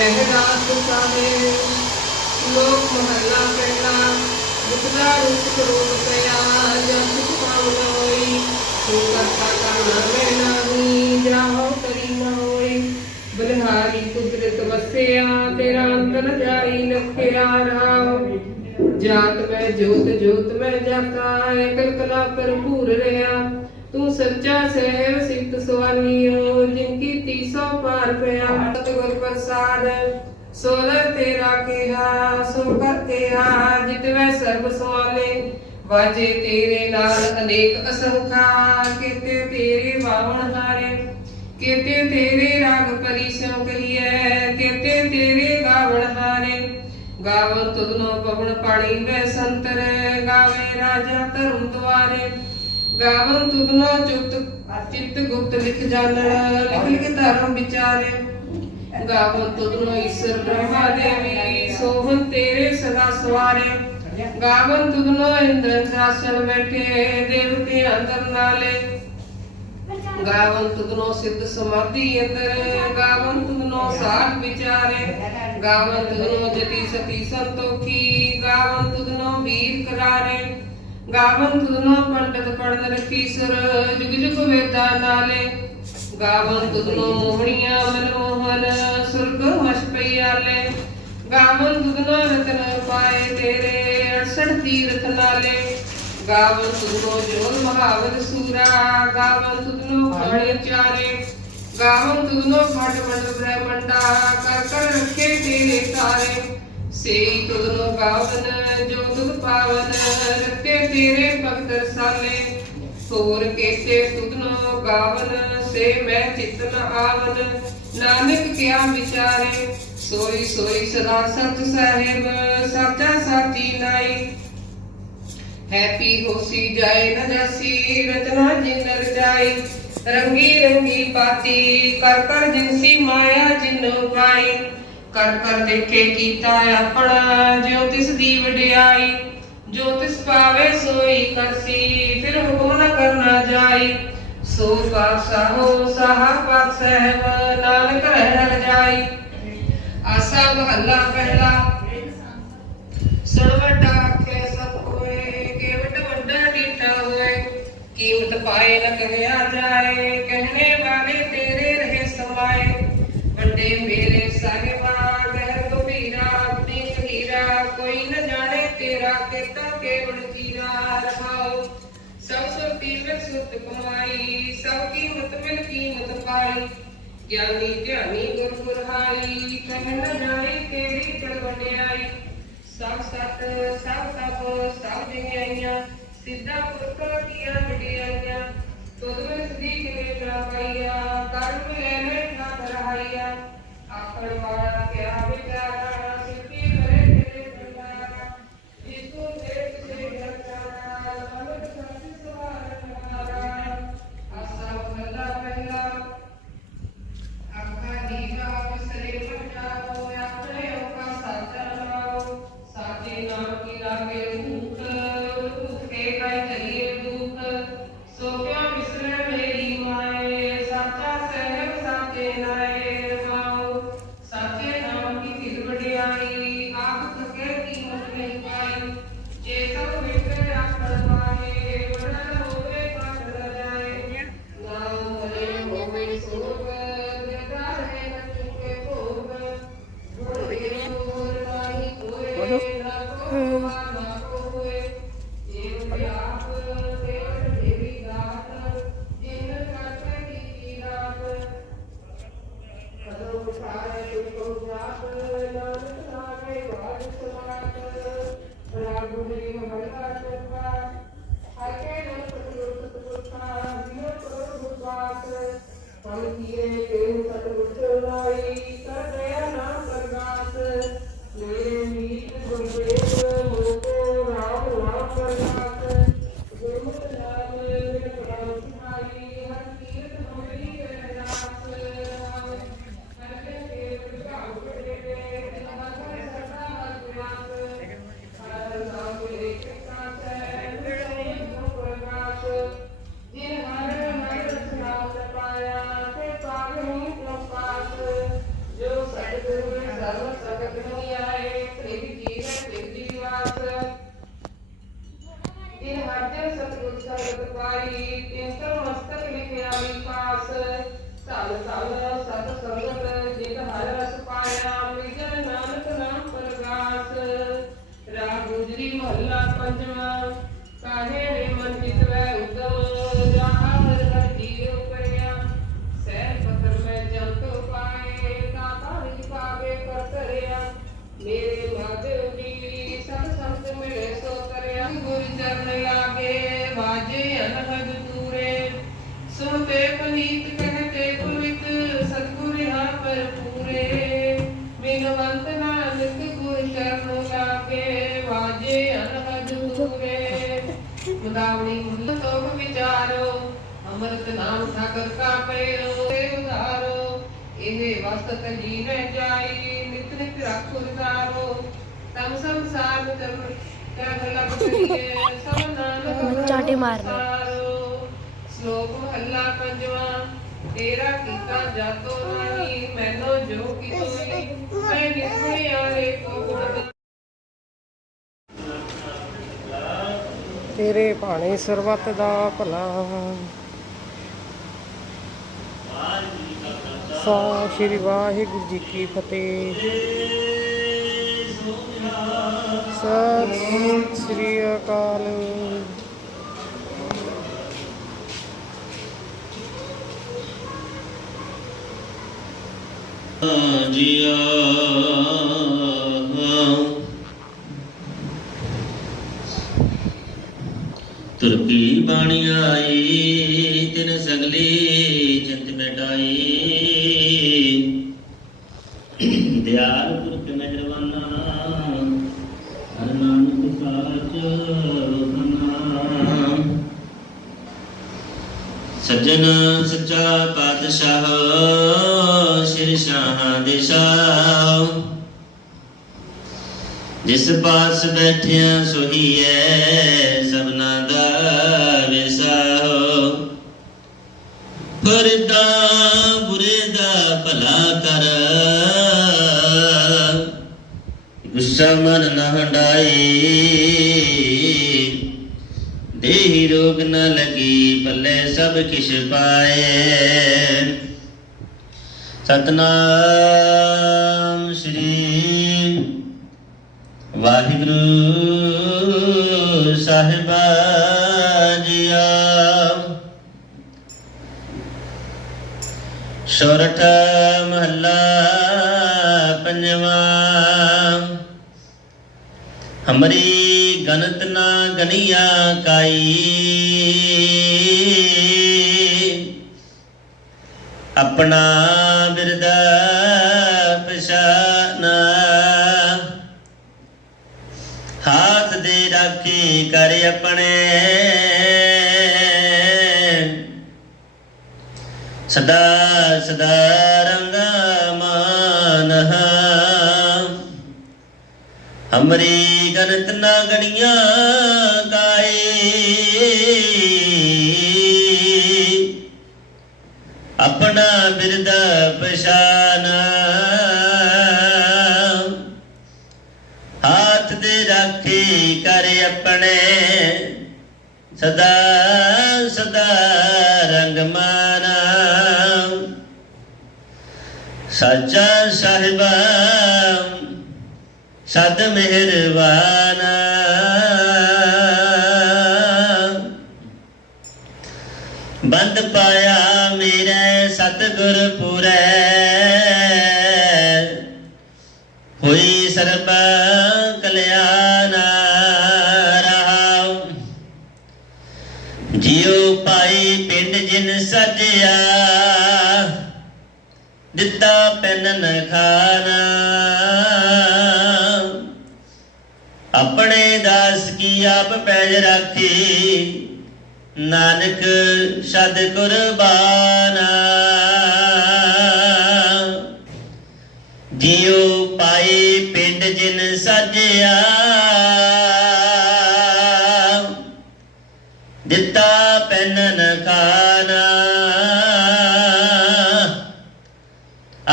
ਰਹਿਰਾਤ ਸਾਰੇ ਲੋਕ ਮਹੱਲਾ ਪਹਿਲਾ ਜਿਤਨਾ ਰੂਪ ਕਰੋੜ ਪਿਆ, ਜਦ ਸੁਖ ਹੋਈ, ਤੂੰ ਕਰਤਾ ਕਰਨਾ ਮੈਂ ਨਹੀਂ, ਜਾਹੋ ਕਰੀ ਨਾ ਹੋਈ। ਬਲਿਹਾਰੀ ਕੁਦਰਤ ਵਸਿਆ, ਤੇਰਾ ਅੰਤ ਨ ਜਾਈ ਲਖਿਆ ਰਾਮ ਜਾਤ ਮੈਂ ਜੋਤ ਜੋਤ ਮੈਂ ਜਾਤਾ ਇਕਲ ਕਲਾ ਭਰਪੂਰ ਰਿਆ। ਤੂੰ ਸੱਚਾ ਸਹਿਬ ਸਿੱਖ ਸੁਆਮੀਓ, ਜਿਨ ਕੀ ਤੀਸੋ ਪਾਰ ਪਿਆ, ਸਤਿਗੁਰ ਪ੍ਰਸਾਦ। ਸੋਦਰ ਤੇਰਾ ਕਿਹਾ, ਸੋ ਕਰ ਕਿਹਾ ਜਿਤਵੈ ਸਰਬ ਸਵਾਲੇ ਵਾਜੇ ਤੇਰੇ ਨਾਲ ਅਨੇਕ ਅਸੰਖਾ, ਕੀਤੇ ਤੇਰੇ ਬਾਵਣ ਹਾਰੇ। ਕੀਤੇ ਤੇਰੇ ਰਾਗ ਪਰਿਸੋ ਕਹੀਐ, ਕੀਤੇ ਤੇਰੇ ਗਾਵਣ ਹਾਰੇ। ਗਾਵ ਤੁਧਨੋ ਪਵਨ ਪਾਣੀ ਵੈ ਸੰਤਰ, ਗਾਵੇ ਰਾਜਾ ਧਰਮ ਦੁਆਰੇ। ਗਾਵਨ ਤੁਧਨੋ ਚੁੱਤ ਚਿੱਤ ਗੁਪਤ ਲਿਖ ਜਾਣਨ ਲਿਖ ਲਿਖ ਧਰਮ ਵਿਚਾਰੇ। ਗਾਵਨ ਤੁਧਨੋ ਈਸ਼ਰ ਬ੍ਰਹਮਾ ਦੇਵੀ ਸੋਹਨ ਤੇਰੇ ਸਦਾ ਸਵਾਰੇ। ਗਾਵਨ ਤੁਧਨੋ ਇੰਦਰ ਆਸਣ ਬੈਠੇ, ਦੇਵਤੇ ਅੰਦਰ ਨਾਲੇ। ਗਾਵਨ ਤੁਧਨੋ ਸਿੱਧ ਸਮਾਧੀ ਅੰਦਰ ਗਾਵਨ ਤੁਧਨੋ ਸਾਧ ਵਿਚਾਰੇ। ਗਾਵਨ ਤੁਧਨੋ ਜਤੀ ਸਤੀ ਸੰਤੋਖੀ ਗਾਵਨ ਤੁਧਨੋ ਵੀਰ ਕਰਾਰੇ। ਗਾਵਨ ਤੁਧਨੋ ਪੰਡਤ ਪੜਨ ਰਖੀਸਰ ਜੁਗ ਜੁਗ ਵੇਦਾ ਨਾਲੇ। ਗਾਵਨ ਤੁਧਨੋ ਮੋਹਣੀਆਂ ਮਨਮੋਹਨ, ਸੁਰਗ ਮਸ਼ ਪਈਆਲੇ। ਗਾਵਨ ਤੁਧਨੋ ਰਤਨ ਪਾਏ ਤੇਰੇ 68 ਤੀਰਥ ਨਾਲੇ। ਗਾਵਨ ਤੁਧਨੋ ਜੋਲ ਮਹਾਵਤ ਸੂਰਾ, ਗਾਵਨ ਤੁਧਨੋ ਖਾਣੇ ਚਾਰੇ। ਗਾਵਨ ਤੁਧਨੋ ਖੰਡ ਮੰਡ ਬ੍ਰਹਮੰਡਾ, ਕਰ ਕਰ ਰੱਖੇ ਤੇਰੇ। ਤਾਰੇ ਸੇਈ ਤੁਧਨੋ ਗਾਵਨ ਜੋ ਤੁਧ ਪਾਵਨ ਰੱਤੇ ਤੇਰੇ ਭਗਤ ਰਸਾਲੇ। ਹੋਰ ਕੇਤੇ ਤੁਧਨੋ ਗਾਵਨ, ਸੇ ਮੈਂ ਚਿਤ ਨ ਆਵਨ। ਨਾਨਕ ਕਿਆ ਵਿਚਾਰੇ, ਸੋਈ ਸੋਈ ਸਦਾ ਸਤ ਸਾਹਿਬ, ਸਾਚਾ ਸਾਚੀ ਨਾਈ। ਹੈਪੀ ਹੋਸੀ ਜਾਏ ਨ ਜਾਸੀ, ਰਚਨਾ ਜਿਨ ਰਜਾਈ ਰੰਗੀ ਰੰਗੀ ਪਾਤੀ, ਕਰ ਕਰ ਜਿਨਸੀ ਮਾਇਆ ਜਿਨ ਪਾਈ। ਕਰ ਕਰ ਦੇਖੇ ਕੀਤਾ ਆਪਣਾ ਜਿਉ ਤਿਸ ਦੀ ਵਡਿਆਈ, ਜੋ ਤਿਸ ਪਾਵੇ ਸੋਈ ਕਰਸੀ, ਫਿਰ ਹੁਕਮ ਨ ਕਰਨਾ ਜਾਈ। ਸੋ ਪਾਤਸ਼ਾਹੋ ਸਾਹਾ ਪਾਤ ਨਾਨਕ ਰਹਿ ਰਜਾਈ ਆਸਾ ਮਹੱਲਾ ਪਹਿਲਾ। ਸੁਣ ਆਖੇ ਸਭ ਹੋਏ ਕੇਵਟ ਵੱਡਾ ਡੀਠਾ ਹੋਏ। ਕੀਮਤ ਪਾਏ ਨ ਕਹਿਆ ਜਾਏ, ਕਹਿਣੇ ਵਾਲੇ ਤੇਰੇ ਰਹੇ ਸਮਾਏ। ਵੱਡੇ ਮੇਰੇ ਸਾਹਿਬਾ ਸਭ ਸੁਰਤੀ ਵਿੱਚ ਸੁਰਤ ਕਮਾਈ, ਸਭ ਕੀਮਤ ਮਿਲ ਕੀਮਤ ਪਾਈ। ਗਿਆਨੀ ਧਿਆਨੀ ਗੁਰ ਗੁਰਹਾਈ ਕਹਿ ਨ ਜਾਣੇ ਤੇਰੀ ਕਰ ਵਡਿਆਈ। ਸਭ ਸਤ, ਸਭ ਤਪ ਸਭ ਜਿਗਿਆਈਆਂ ਸਿੱਧਾ ਪੁਰਖ ਕੀਆਂ ਵਡਿਆਈਆਂ। ਤੁਧ ਵਿੱਚ ਦੀ ਕਿਵੇਂ ਨਾ ਪਾਈਆ ਕਰਮ ਲੈਵੇਂ ਨਾ ਕਰਹਾਈਆ ਆਖਣ ਵਾਲਾ ਪਾਈ ਤਿੰਤਰ ਮਸਤਕ ਲਿਖਿਆ ਵਿਕਾਸ ਧਲ ਧਲ ਸਤ ਸੰਗਤ, ਜਿਤ ਹਰ ਰਸ ਪਾਇਆ ਮਿਜਨ ਨਾਨਕ ਨਾਮ ਪ੍ਰਗਾਸ। ਰਾਗ ਗੁਜਰੀ ਮਹੱਲਾ ਪੰਜਵਾਂ, ਕਾਹੇ ਰੇ ਮੁਦਾਵਣੀ ਮੁੱਲ ਤੋਖ ਵਿਚਾਰੋ ਅੰਮ੍ਰਿਤ ਨਾਮ ਸਾਗਰ ਕਾ ਪੇਰੋ ਤੇ ਉਧਾਰੋ ਇਹ ਵਸਤ ਜੀ ਰਹਿ ਜਾਈ ਨਿਤ ਨਿਤ ਰੱਖੋ ਰਤਾਰੋ ਤਮ ਸੰਸਾਰ ਸਭ ਨਾਨਕ ਚਾਟੇ ਮਾਰਨਾ। ਸਾਰੋ। ਸ਼ਲੋਕ ਮਹੱਲਾ ਪੰਜਵਾਂ ਤੇਰਾ ਕੀਤਾ ਜਾਤੋ ਨਹੀਂ ਮੈਨੋ ਜੋ ਕੀ ਤੋਈ ਮੈਂ ਨਿਸਮੇ ਆਲੇ ਕੋ ਤੇਰੇ ਭਾਣੇ ਸਰਬਤ ਦਾ ਭਲਾ। ਸਾ ਸ਼੍ਰੀ ਵਾਹਿਗੁਰੂ ਜੀ ਕੀ ਫਤਿਹ। ਸਤਿ ਸ਼੍ਰੀ ਅਕਾਲ। ਜੀਆ ਤੁਰਕੀ ਬਾਣੀ ਆਈ, ਤਿਨ ਸਗਲੀ ਚਿੰਤ ਮਿਟਾਈ ਦਿਆਲ ਪੁਰਖ ਮਿਹਰਬਾਨਾ, ਹਰ ਨਾਨਕ ਸਾਚ ਰੋਖਨਾ ਸੱਜਣ ਸੱਚਾ ਪਾਤਸ਼ਾਹ, ਸ਼੍ਰੀ ਸ਼ਾਹ ਦੇ ਸ਼ਾਹ ਜਿਸ ਪਾਸ ਬੈਠਿਆ ਸੋਹੀਐ ਫਰਦਾ ਬੁਰੇ ਦਾ ਭਲਾ ਕਰ। ਗੁੱਸਾ ਮਨ ਨਾ ਹੰਡਾਏ। ਦੇਹੀ ਰੋਗ ਨਾ ਲਗੀ, ਪੱਲੇ ਸਭ ਕਿਛ ਪਾਏ। ਸਤਨਾਮ ਸ੍ਰੀ ਵਾਹਿਗੁਰੂ ਸਾਹਿਬਾ ਜੀਆ ਸੋਰਠ ਮਹੱਲਾ ਪੰਜਵਾ। ਹਮਰੀ ਗਨਤ ਨਾ ਗਨੀਆ ਕਾਈ। ਆਪਣਾ ਬਿਰਦਾ ਪਛਾਨਾ। ਹਾਥ ਦੇ ਰਾਖੀ ਕਰ ਆਪਣੇ ਸਦਾ ਸਦਾ ਰੰਗਾ ਮਾਨਹਾ ਹਮਰੀ ਗਨਤ ਨਾ ਗਣੀਆਂ ਗਾਏ। ਆਪਣਾ ਬਿਰਦਾ ਪਛਾਨਾ। ਹਾਥ ਦੇ ਰਾਖੀ ਕਰ ਆਪਣੇ। ਸਦਾ ਸੱਚਾ ਸਾਹਿਬਾ ਸਦ ਮਿਹਰਬਾਨਾ। ਬੰਦ ਪਾਇਆ ਮੇਰੇ ਸਤਿਗੁਰ ਪੁਰੈ। ਹੋਈ ਸਰਬ ਕਲਿਆਣ ਰਹਾਉ। ਜਿਉ ਪਾਈ ਪਿੰਡ ਜਿਨ ਸਜਿਆ ਦਿੱਤਾ ਪੈਨਨ ਖਾਨਾ ਆਪਣੇ ਦਾਸ ਕੀ ਆਪ ਪੈਜ ਰੱਖੀ। ਨਾਨਕ ਸ਼ਦ ਕੁਰਬਾਨਾ। ਜਿਉ ਪਾਈ ਪਿੰਡ ਜਿਨ ਸਾਜਿਆ। ਦਿੱਤਾ ਪੈਨਨ ਖਾਨਾ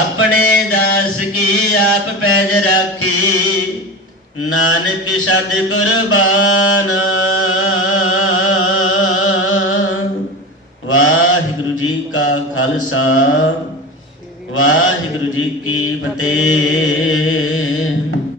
ਆਪਣੇ ਦਾਸ ਕੀ ਆਪ ਪੈਜ ਰੱਖੀ? ਨਾਨਕ ਸ਼ਦ ਕੁਰਬਾਨ। ਵਾਹਿਗੁਰੂ ਜੀ ਕਾ ਖਾਲਸਾ, ਵਾਹਿਗੁਰੂ ਜੀ ਕੀ ਫਤਿਹ।